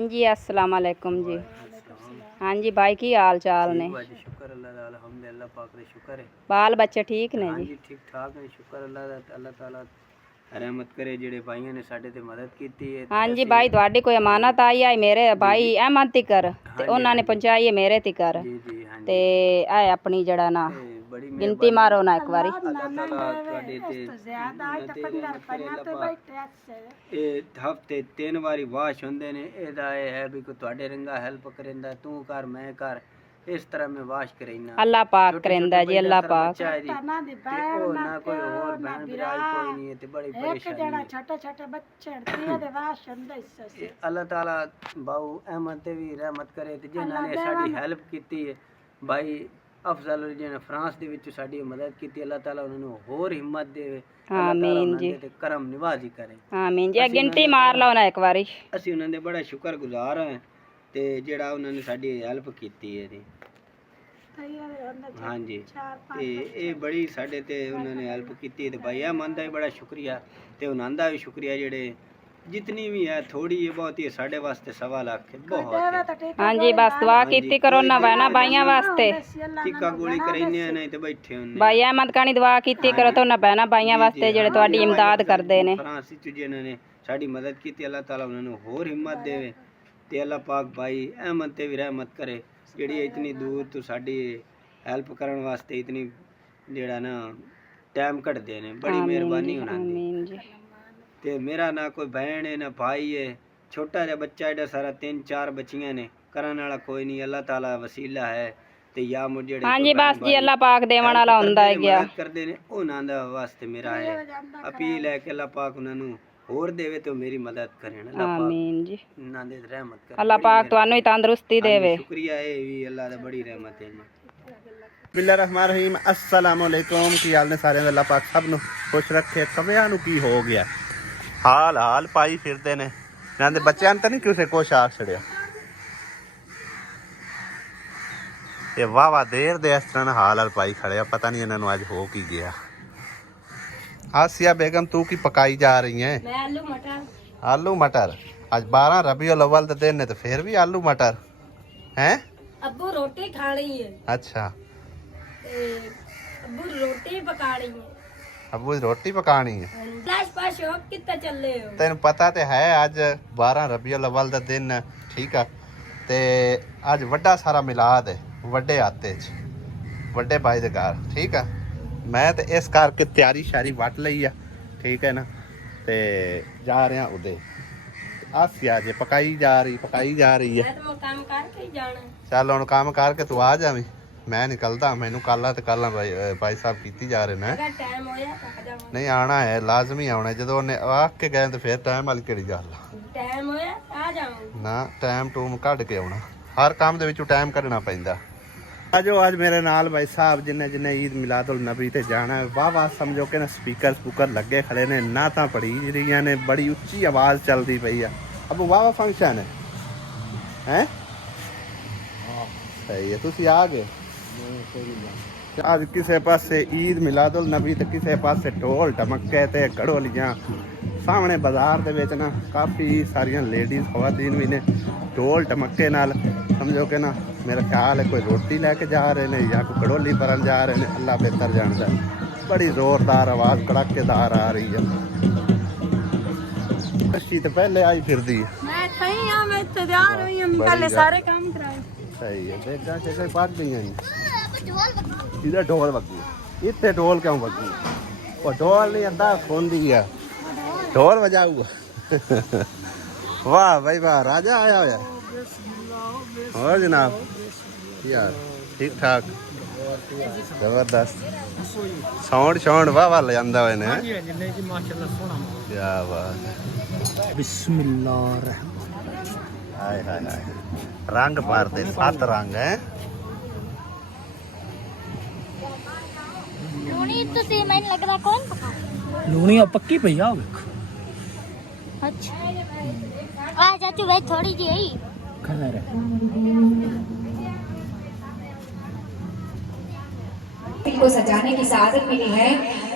जी अस्सलाम वालेकुम जी। हाँ जी भाई की हाल चाल ने? शुक्र अल्लाह दा, अल्हम्दुलिल्लाह पाक दा शुक्र है। बाल बच्चे ठीक ने जी? ठीक ठाक ने, शुक्र अल्लाह दा। अल्लाह ताला रहमत करे जेड़े भाइयों ने साडे ते मदद कीती है। हाँ जी भाई तुहाडी कोई अमानत आई है मेरे भाई अहमद तिकर ते उन्होंने पहुंचाई है मेरे तिकर ते ऐ अपनी जड़ा ना गिनती मारो ना एक बारी। हफ्ते 3 वारी वाश होंदे ने। एदा है भी को तुहाडे रंगा हेल्प करेंदा, तू कर मैं कर, इस तरह में वाश करेना। अल्लाह पाक करेंदा जी, अल्लाह पाक। ना कोई और बहन भराई कोई नहीं है ते बड़ी परेशानी है। छोटे बच्चे ते वाश होंदे इससे। अल्लाह ताला बाऊ अहमद ते भी रहमत करे ते जिन्हां ने साडी हेल्प कीती है भाई अफजल जिन्हें फ्रांस दे विच साडी मदद कीती, अल्लाह ताला उन्हां नूं होर हिम्मत देवे। आमीन जी, ते करम निवाजी करे। आमीन जी। गिनती मार लो ना एक बारी। ਅਸੀਂ ਉਹਨਾਂ ਦੇ ਬੜਾ ਸ਼ੁਕਰਗੁਜ਼ਾਰ ਹਾਂ ਤੇ ਜਿਹੜਾ ਉਹਨਾਂ ਨੇ ਸਾਡੀ ਹੈਲਪ ਕੀਤੀ ਹੈ ਜੀ। ਹਾਂਜੀ ਤੇ ਇਹ ਬੜੀ ਸਾਡੇ ਤੇ ਉਹਨਾਂ ਨੇ ਹੈਲਪ ਕੀਤੀ ਤੇ ਭਾਈ ਅਹਿਮਦ ਦਾ ਵੀ ਬੜਾ ਸ਼ੁਕਰੀਆ ਤੇ ਉਹਨਾਂ ਦਾ ਵੀ ਸ਼ੁਕਰੀਆ ਜਿਹੜੇ जितनी भी है थोड़ी है बहुत ही साढ़े वास्ते 1.25 लाख है बहुत। हाँ जी बस दुआ कीती करो ना बहना भाइयों वास्ते। टिक्का गोली करैने नहीं ते बैठे होने भाई अहमद कानी दुआ कीती करो तो ना बहना भाइयों वास्ते जेड़े तुहाडी इमदाद करदे ने। फ्रांस विच जिन्हां ने साडी मदद कीती, अल्लाह ताला उन्हां नूं होर हिम्मत देवे ते अल्लाह पाक भाई अहमद ते भी रहमत करे जेड़ी इतनी दूर तो साडी हेल्प करन वास्ते इतनी जेड़ा ना टाइम कढदे ने। बड़ी मेहरबानी उन्हां दी। ते मेरा ना कोई बहन है ना भाई है, छोटा जा बच्चा एडा सारा 3-4 बच्चियां ने, करन वाला कोई नहीं। अल्लाह ताला वसीला है ते या मुझे हां जी बस जी अल्लाह पाक देवन वाला हुंदा है गया करदे ने उन्हां दा वास्ते मेरा है अपील है कि अल्लाह पाक उन्हां नूं होर देवे तो मेरी मदद करें। अल्लाह पाक आमीन जी, उन्हां दे रहमत करे। अल्लाह पाक तुहानू ही तंदुरुस्ती देवे। शुक्रिया है भी अल्लाह दा बड़ी रहमत है जी। बिस्मिल्लाहिर्रहमानिर्रहीम अस्सलाम वालेकुम। की हाल ने सारे? अल्लाह पाक सब नूं खुश रखे। कवियां नूं की हो गया हाल पाई फिरते ने इन्हां दे बच्चों ने तो नहीं किसी कुछ आख छड़िया। ये वाह देर दे इस तरह हाल पाई खड़े, पता नहीं इन्होंने अज हो की गया। आसिया बेगम तू की पकाई जा रही है? मैं आलू मटर। आलू मटर? आज 12 रबीउल अव्वल दे दिन है तो फिर भी आलू मटर हैं? अब्बू रोटी खानी है। अच्छा अब्बू रोटी पकानी है। अबू रोटी पकानी है। कितना चल रहे हो? तेन पता तो है अज 12 रबीउल अव्वल दा दिन है, ठीक है। ते अज वड्डा सारा मिलाद है वड्डे आते वड्डे भाई दे घर, ठीक है। मैं तो इस करके तैयारी शारी वट लई है, ठीक है ना। ते जा रहे हैं उदे आसिया जे पकाई जा रही है। मैं तो काम करके ही जाना। चल हुण काम करके तू आ जावी, मैं निकलदा। मैनू कल भाई साहब कीती जा रहे हैं। अगर टाइम होया तो आ जाऊंगा। नहीं आना है, लाजमी आना। जो उन्हें आख के गए तो फिर टाइम वाली केड़ी गल टाइम होया आ जाऊंगा ना। टाइम टूम कढ़ के आना, हर काम दे विचों टाइम कढ़ना पैंदा। अजो अज मेरे नाल भाई साहब जिन्हें जिन्हें ईद मिलादुल नबी ते जाना है, वाह समझो कि ना स्पीकर लगे खड़े ने, नातां पढ़ी रही ने, बड़ी उच्ची आवाज़ चलती पई है। अब वाह फंक्शन है सही है। तुसी आ गए अज किसी पासे ईद मिलादुल नबी ते किसी पासे ढोल ढमके ते घड़ोलियां। सामने बाजार दे विच ना काफ़ी सारियां लेडीज़ खवातीन भी ने, ढोल ढमके नाल समझो कि ना मेरा ख्याल है कोई रोटी लैके जा रहे हैं या कोई घड़ोली भरन जा रहे हैं, अल्लाह बेहतर जानता है। बड़ी ज़ोरदार आवाज़ कड़ाकेदार आ रही है। तो पहले आई फिर दी मैं तैयार हुई हूं, कल सारे काम कराए। सही है। देखा से बात नहीं है इधर ढोल बगी, इतने ढोल क्यों बगी? वो ढोल नहीं अद्धा खोंदी है, ढोल बजाऊगा। वाह भाई वाह, राजा आया हो यार। और जनाब यार ठीक ठाक जबरदस्त साउंड वाह वाह ले आंदा होए ने। क्या बात है। बिस्मिल्लाह हाय हाय हाय, रंग मारते 7 रंग है। लूनी तो से मैंने लग रहा कौन पका? लूनी अब पक्की भैया हो। अच्छा आ जाती भाई थोड़ी जी आई खैर है। को सजाने की इजाजत मिली है।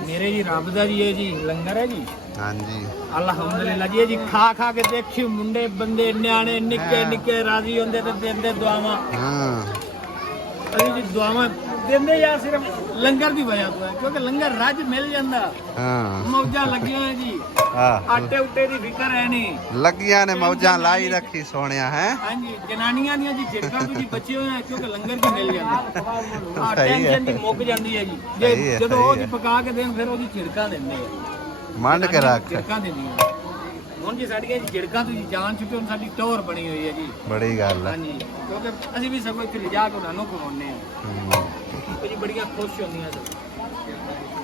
ਮੇਰੇ ਜੀ ਰੱਬ ਦਾ ਜੀ ਇਹ ਜੀ ਲੰਗਰ ਹੈ ਜੀ ਹਾਂਜੀ ਅਲਹਮਦੁਲਿਲਾ ਜੀ ਇਹ ਜੀ ਖਾ ਖਾ ਕੇ ਦੇਖੀ ਮੁੰਡੇ ਬੰਦੇ ਨਿਆਣੇ ਨਿੱਕੇ ਨਿੱਕੇ ਰਾਜ਼ੀ ਹੁੰਦੇ ਤੇ ਦਿੰਦੇ ਦੁਆਵਾਂ ਹਾਂ ਅਸੀਂ ਜੀ ਦੁਆਵਾਂ ਦਿੰਦੇ ਯਾਰ ਸਿਰਫ ਲੰਗਰ ਦੀ ਵਜ੍ਹਾ ਤੋਂ ਹੈ ਕਿਉਂਕਿ ਲੰਗਰ ਰੱਜ ਮਿਲ ਜਾਂਦਾ ਹਾਂ ਮੌਜਾਂ ਲੱਗੀਆਂ ਹੋਈਆਂ ਜੀ ਆਹ ਆਟੇ ਉੱਟੇ ਦੀ ਫਿਕਰ ਹੈ ਨਹੀਂ ਲੱਗੀਆਂ ਨੇ ਮੌਜਾਂ ਲਾਈ ਰੱਖੀ ਸੋਹਣਿਆ ਹੈ ਹਾਂਜੀ ਜਨਾਨੀਆਂ ਦੀਆਂ ਜੀ ਝਿੜਕਾਂ ਤੋਂ ਜੀ ਬਚੇ ਹੋਏ ਆ ਕਿਉਂਕਿ ਲੰਗਰ ਵੀ ਮਿਲ ਜਾਂਦਾ ਆ ਸਹੀ ਹੈ। ਟੈਨਸ਼ਨ ਦੀ ਮੁੱਕ ਜਾਂਦੀ ਹੈ ਜੀ ਸਹੀ ਹੈ, ਜਦੋਂ ਉਹ ਸਹੀ ਜੀ ਹੈ। ਪਕਾ ਕੇ ਦੇਣ ਫਿਰ ਉਹਦੀ ਝਿੜਕਾਂ ਦਿੰਦੇ ਆ ਮੰਡ ਕੇ ਰੱਖ ਝਿੜਕਾਂ ਦਿੰਦੀਆਂ ਹੁਣ ਜੀ ਸਾਡੀਆਂ ਜੀ ਝਿੜਕਾਂ ਤੋਂ ਜੀ ਜਾਨ ਛੁੱਟੀ ਹੁਣ ਸਾਡੀ ਟੌਰ ਬਣੀ ਹੋਈ ਹੈ ਜੀ ਬੜੀ ਗੱਲ ਹੈ ਹਾਂਜੀ ਕਿਉਂਕਿ ਅਸੀਂ ਵੀ ਸਗੋਂ ਇੱਥੇ ਲਿਜਾ ਕੇ ਉਹਨਾਂ ਨੂੰ ਖਵਾਉਂਦੇ ਆ ਹੂੰ। ਉਹ ਜੀ ਬੜੀਆਂ ਖੁਸ਼ ਹੁੰਦੀਆਂ ਸਨ